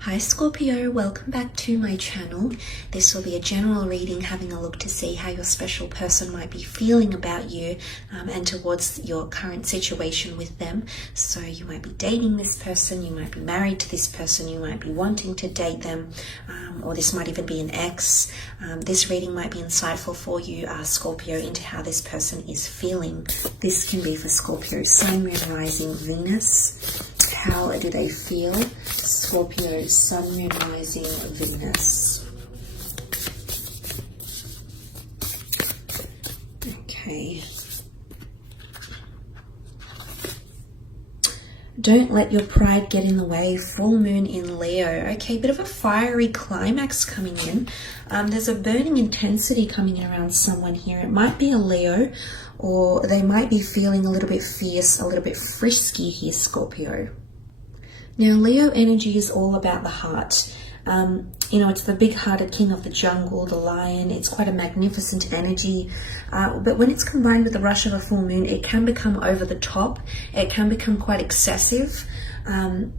Hi Scorpio, welcome back to my channel. This will be a general reading, having a look to see how your special person might be feeling about you and towards your current situation with them. So you might be dating this person, you might be married to this person, you might be wanting to date them, or this might even be an ex. This reading might be insightful for you, Scorpio, into how this person is feeling. This can be for Scorpio, Sun, Moon, Rising, Venus. How do they feel? Scorpio, Sun, Moon, Rising, Venus. Okay. Don't let your pride get in the way. Full moon in Leo. Okay, bit of a fiery climax coming in. There's a burning intensity coming in around someone here. It might be a Leo, or they might be feeling a little bit fierce, a little bit frisky here, Scorpio. Now, Leo energy is all about the heart. It's the big-hearted king of the jungle, the lion. It's quite a magnificent energy. But when it's combined with the rush of a full moon, it can become over the top. It can become quite excessive. And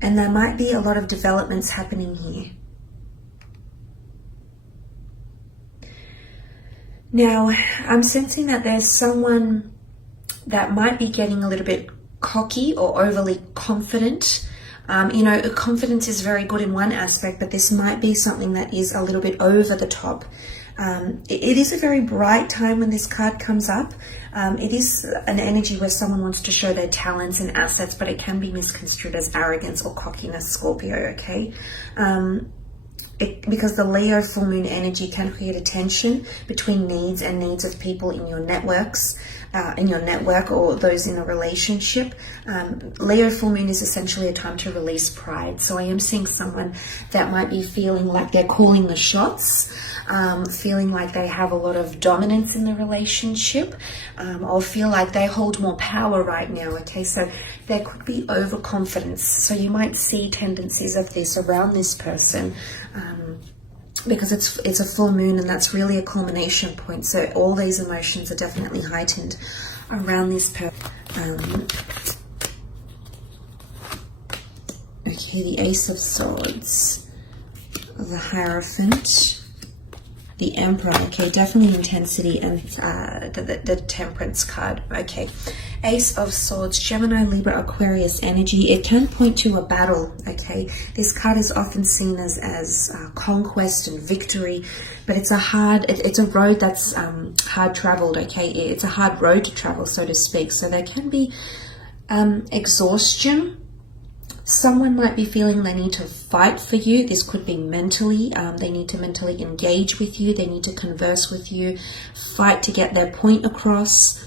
there might be a lot of developments happening here. Now, I'm sensing that there's someone that might be getting a little bit cocky or overly confident. Confidence is very good in one aspect, but this might be something that is a little bit over the top. It is a very bright time when this card comes up. It is an energy where someone wants to show their talents and assets, but it can be misconstrued as arrogance or cockiness, Scorpio, okay? Because the Leo full moon energy can create a tension between needs and needs of people in your networks, in your network, or those in a relationship. Leo full moon is essentially a time to release pride. So I am seeing someone that might be feeling like they're calling the shots, feeling like they have a lot of dominance in the relationship, or feel like they hold more power right now. Okay, so there could be overconfidence. So you might see tendencies of this around this person. Because it's a full moon, and that's really a culmination point. So all these emotions are definitely heightened around this person. Okay, the Ace of Swords, the Hierophant, the Emperor. Okay, definitely intensity, and the Temperance card. Okay, Ace of Swords, Gemini, Libra, Aquarius energy. It can point to a battle. Okay, this card is often seen as conquest and victory, but it's a road that's hard traveled. Okay, it's a hard road to travel, so to speak. So there can be exhaustion. Someone might be feeling they need to fight for you. This could be mentally. They need to mentally engage with you. They need to converse with you, fight to get their point across,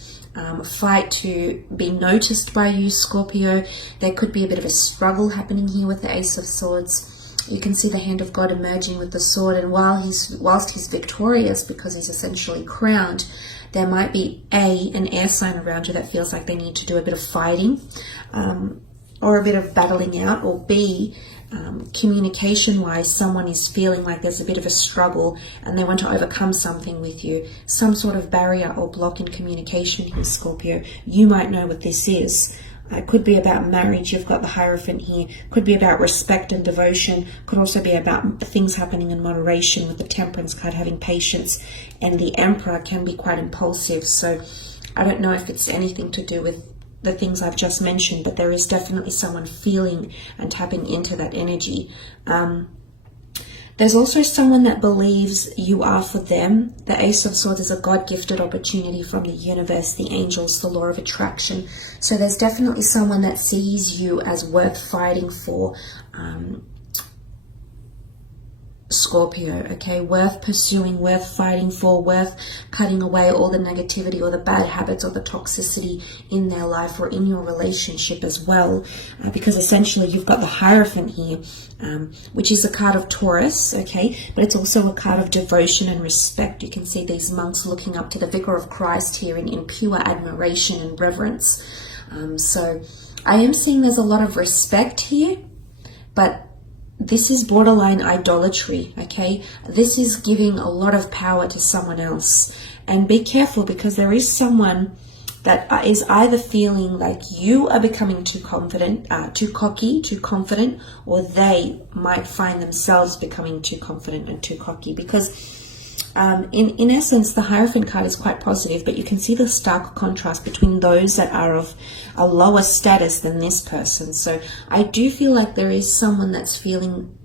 fight to be noticed by you, Scorpio. There could be a bit of a struggle happening here with the Ace of Swords. You can see the hand of God emerging with the sword, and whilst he's victorious because he's essentially crowned, there might be an air sign around you that feels like they need to do a bit of fighting, or a bit of battling out, or B, communication-wise, someone is feeling like there's a bit of a struggle and they want to overcome something with you. Some sort of barrier or block in communication here, Scorpio. You might know what this is. It could be about marriage. You've got the Hierophant here. Could be about respect and devotion. Could also be about things happening in moderation, with the Temperance card having patience. And the Emperor can be quite impulsive. So I don't know if it's anything to do with the things I've just mentioned, but there is definitely someone feeling and tapping into that energy. There's also someone that believes you are for them. The Ace of Swords is a God-gifted opportunity from the universe, the angels, the law of attraction. So there's definitely someone that sees you as worth fighting for, Scorpio, okay, worth pursuing, worth fighting for, worth cutting away all the negativity or the bad habits or the toxicity in their life or in your relationship as well, because essentially you've got the Hierophant here, which is a card of Taurus, okay, but it's also a card of devotion and respect. You can see these monks looking up to the Vicar of Christ here in pure admiration and reverence. So I am seeing there's a lot of respect here, but this is borderline idolatry, okay? This is giving a lot of power to someone else. And be careful, because there is someone that is either feeling like you are becoming too confident, too cocky, too confident, or they might find themselves becoming too confident and too cocky. Because in essence, the Hierophant card is quite positive, but you can see the stark contrast between those that are of a lower status than this person. So I do feel like there is someone that's feeling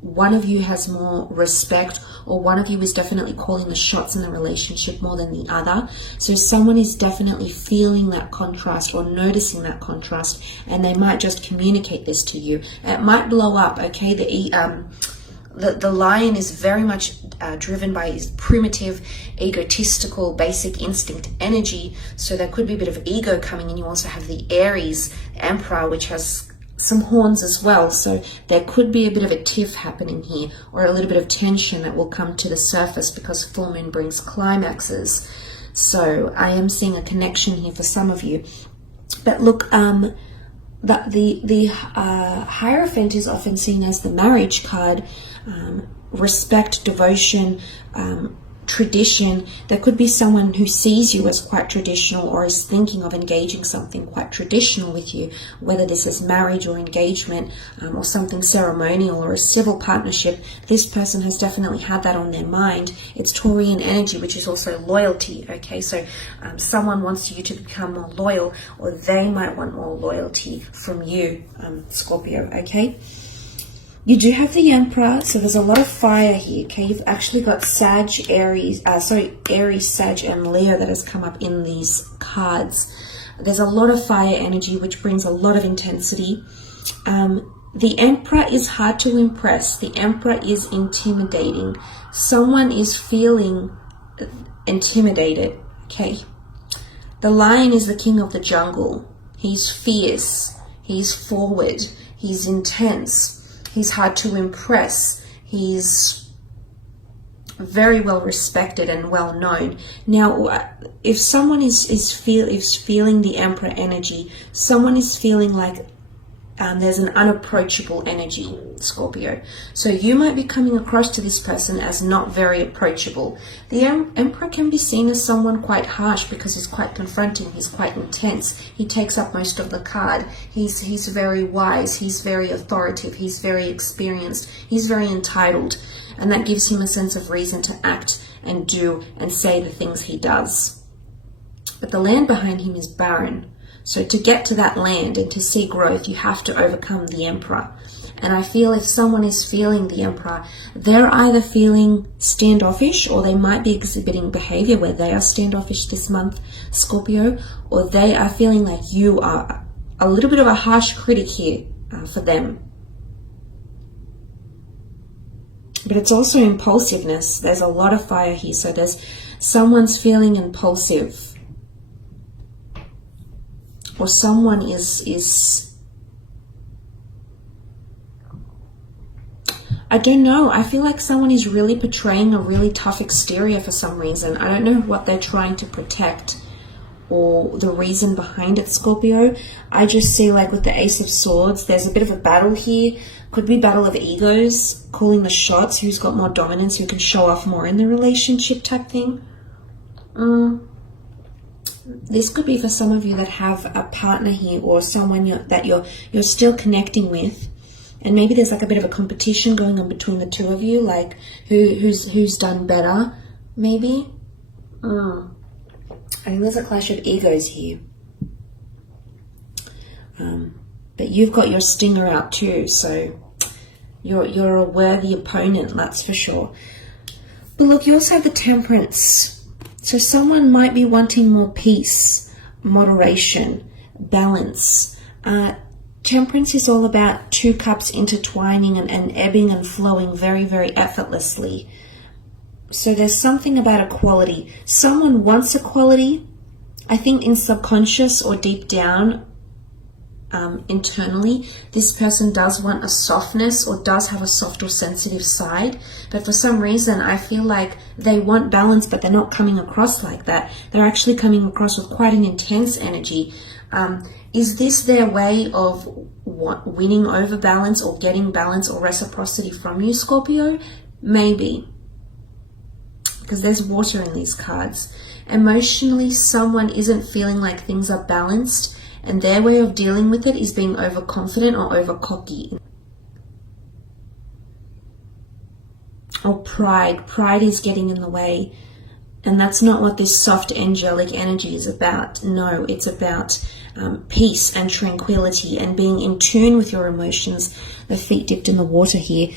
one of you has more respect, or one of you is definitely calling the shots in the relationship more than the other. So someone is definitely feeling that contrast or noticing that contrast, and they might just communicate this to you. It might blow up, okay? The lion is very much driven by his primitive, egotistical, basic instinct energy. So there could be a bit of ego coming in. You also have the Aries Emperor, which has some horns as well. So there could be a bit of a tiff happening here, or a little bit of tension that will come to the surface because full moon brings climaxes. So I am seeing a connection here for some of you. But look, the Hierophant is often seen as the marriage card. Respect, devotion, tradition. There could be someone who sees you as quite traditional, or is thinking of engaging something quite traditional with you, whether this is marriage or engagement, or something ceremonial or a civil partnership. This person has definitely had that on their mind. It's Taurian energy, which is also loyalty. Okay, so someone wants you to become more loyal, or they might want more loyalty from you, Scorpio. Okay. You do have the Emperor, so there's a lot of fire here, okay? You've actually got Aries, Sag, and Leo that has come up in these cards. There's a lot of fire energy, which brings a lot of intensity. The Emperor is hard to impress. The Emperor is intimidating. Someone is feeling intimidated, okay? The Lion is the king of the jungle. He's fierce. He's forward. He's intense. He's hard to impress. He's very well respected and well known. Now, if someone is feeling the Emperor energy, someone is feeling like there's an unapproachable energy, Scorpio. So you might be coming across to this person as not very approachable. The Emperor can be seen as someone quite harsh because he's quite confronting, he's quite intense. He takes up most of the card. He's very wise, he's very authoritative, he's very experienced, he's very entitled. And that gives him a sense of reason to act and do and say the things he does. But the land behind him is barren. So to get to that land and to see growth, you have to overcome the Emperor. And I feel if someone is feeling the Emperor, they're either feeling standoffish, or they might be exhibiting behavior where they are standoffish this month, Scorpio, or they are feeling like you are a little bit of a harsh critic here for them. But it's also impulsiveness. There's a lot of fire here. So there's someone's feeling impulsive. Or someone is I don't know. I feel like someone is really portraying a really tough exterior for some reason. I don't know what they're trying to protect or the reason behind it, Scorpio. I just see, like with the Ace of Swords, there's a bit of a battle here. Could be battle of egos, calling the shots, who's got more dominance, who can show off more in the relationship type thing. This could be for some of you that have a partner here, or someone that you're still connecting with, and maybe there's like a bit of a competition going on between the two of you, like who's done better, maybe. I think there's a clash of egos here. But you've got your stinger out too, so you're a worthy opponent, that's for sure. But look, you also have the Temperance. So someone might be wanting more peace, moderation, balance. Temperance is all about two cups intertwining and ebbing and flowing very, very effortlessly. So there's something about equality. Someone wants equality. I think in subconscious or deep down, internally, this person does want a softness, or does have a soft or sensitive side, but for some reason I feel like they want balance, but they're not coming across like that. They're actually coming across with quite an intense energy. Is this their way of winning over balance, or getting balance or reciprocity from you, Scorpio? Maybe, because there's water in these cards. Emotionally, someone isn't feeling like things are balanced, and their way of dealing with it is being overconfident or overcocky. Or pride. Pride is getting in the way. And that's not what this soft angelic energy is about. No, it's about peace and tranquility and being in tune with your emotions. The feet dipped in the water here.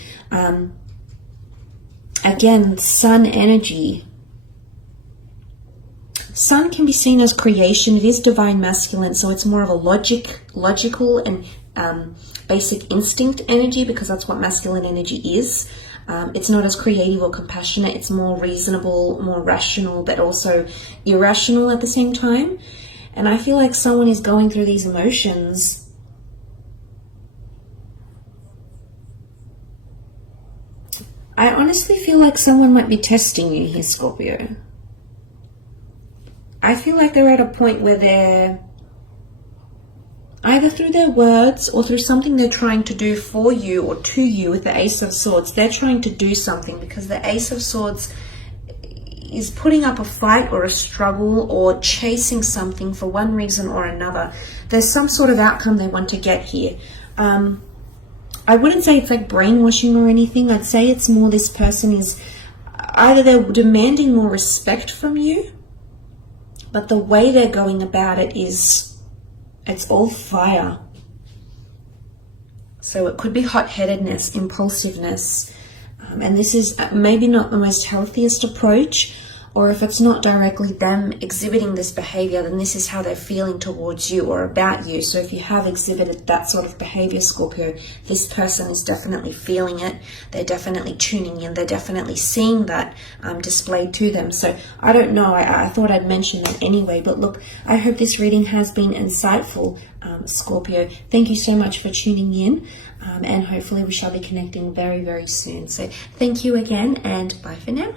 Again, sun energy. Sun can be seen as creation. It is divine masculine, so it's more of a logical and basic instinct energy, because that's what masculine energy is. It's not as creative or compassionate. It's more reasonable, more rational, but also irrational at the same time. And I feel like someone is going through these emotions. I honestly feel like someone might be testing you here, Scorpio. I feel like they're at a point where they're either through their words or through something they're trying to do for you or to you with the Ace of Swords. They're trying to do something, because the Ace of Swords is putting up a fight or a struggle or chasing something for one reason or another. There's some sort of outcome they want to get here. I wouldn't say it's like brainwashing or anything. I'd say it's more this person is either they're demanding more respect from you, but the way they're going about it is, it's all fire. So it could be hot-headedness, impulsiveness, and this is maybe not the most healthiest approach, or if it's not directly them exhibiting this behavior, then this is how they're feeling towards you or about you. So if you have exhibited that sort of behavior, Scorpio, this person is definitely feeling it. They're definitely tuning in. They're definitely seeing that displayed to them. So I don't know. I thought I'd mention that anyway. But look, I hope this reading has been insightful, Scorpio. Thank you so much for tuning in. And hopefully we shall be connecting very, very soon. So thank you again, and bye for now.